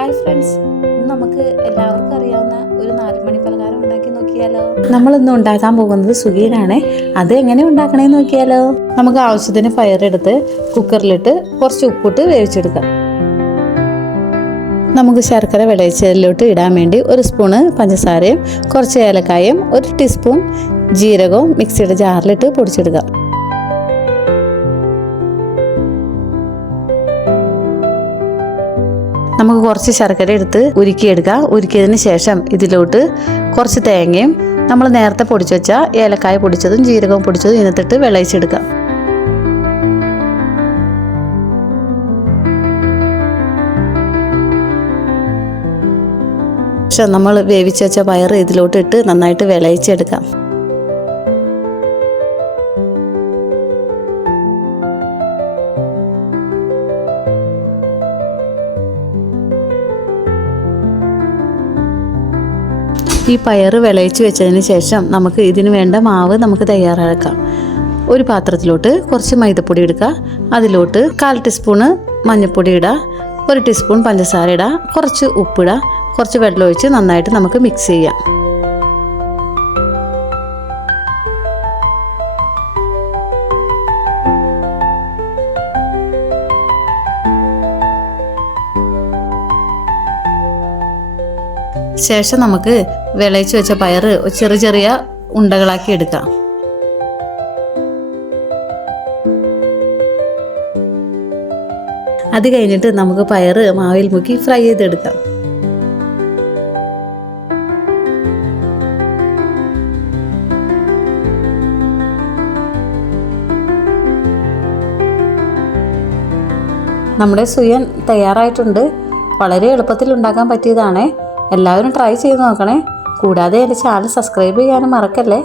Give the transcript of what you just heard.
Hi friends, നമുക്ക് എല്ലാവർക്കും അറിയാവുന്ന ഒരു 4 മണി പലഹാരം ഉണ്ടാക്കി നോക്കിയാലോ. നമ്മളിന്ന് ഉണ്ടാക്കാൻ പോകുന്നത് സുഖീനാണ്. അത് എങ്ങനെ ഉണ്ടാക്കണേന്ന് നോക്കിയാലോ. നമുക്ക് ആവശ്യത്തിന് പയറെടുത്ത് കുക്കറിലിട്ട് കുറച്ച് ഉപ്പിട്ട് വേവിച്ചെടുക്കാം. നമുക്ക് ശർക്കര വിളയിച്ചതിലോട്ട് ഇടാൻ വേണ്ടി 1 സ്പൂണ് പഞ്ചസാരയും കുറച്ച് ഏലക്കായും 1 ടീസ്പൂൺ ജീരകവും മിക്സിയുടെ ജാറിലിട്ട് പൊടിച്ചെടുക്കാം. നമുക്ക് കുറച്ച് ശർക്കര എടുത്ത് ഉരുക്കിയെടുക്കാം. ഉരുക്കിയതിന് ശേഷം ഇതിലോട്ട് കുറച്ച് തേങ്ങയും നമ്മൾ നേരത്തെ പൊടിച്ചു വെച്ച ഏലക്കായ പൊടിച്ചതും ജീരകവും പൊടിച്ചതും ഇതിനകത്തിട്ട് വിളയിച്ചെടുക്കാം. ശേഷം നമ്മൾ വേവിച്ച് വെച്ച പയർ ഇതിലോട്ട് ഇട്ട് നന്നായിട്ട് വിളയിച്ചെടുക്കാം. ഈ പയർ വിളയിച്ച് വെച്ചതിന് ശേഷം നമുക്ക് ഇതിന് വേണ്ട മാവ് നമുക്ക് തയ്യാറാക്കാം. ഒരു പാത്രത്തിലോട്ട് കുറച്ച് മൈദപ്പൊടി എടുക്കുക. അതിലോട്ട് 1/4 ടീസ്പൂണ് മഞ്ഞൾപ്പൊടി ഇടുക, 1 ടീസ്പൂൺ പഞ്ചസാര ഇടുക, കുറച്ച് ഉപ്പിടുക, കുറച്ച് വെള്ളം ഒഴിച്ച് നന്നായിട്ട് നമുക്ക് മിക്സ് ചെയ്യാം. ശേഷം നമുക്ക് വിളയിച്ച് വെച്ച പയർ ചെറിയ ചെറിയ ഉണ്ടകളാക്കി എടുക്കാം. അത് കഴിഞ്ഞിട്ട് നമുക്ക് പയർ മാവിൽ മുക്കി ഫ്രൈ ചെയ്തെടുക്കാം. നമ്മുടെ സുയൻ തയ്യാറായിട്ടുണ്ട്. വളരെ എളുപ്പത്തിൽ ഉണ്ടാക്കാൻ പറ്റിയതാണ്. എല്ലാവരും ട്രൈ ചെയ്ത് നോക്കണേ. കൂടാതെ എൻ്റെ ചാനൽ സബ്സ്ക്രൈബ് ചെയ്യാനും മറക്കല്ലേ.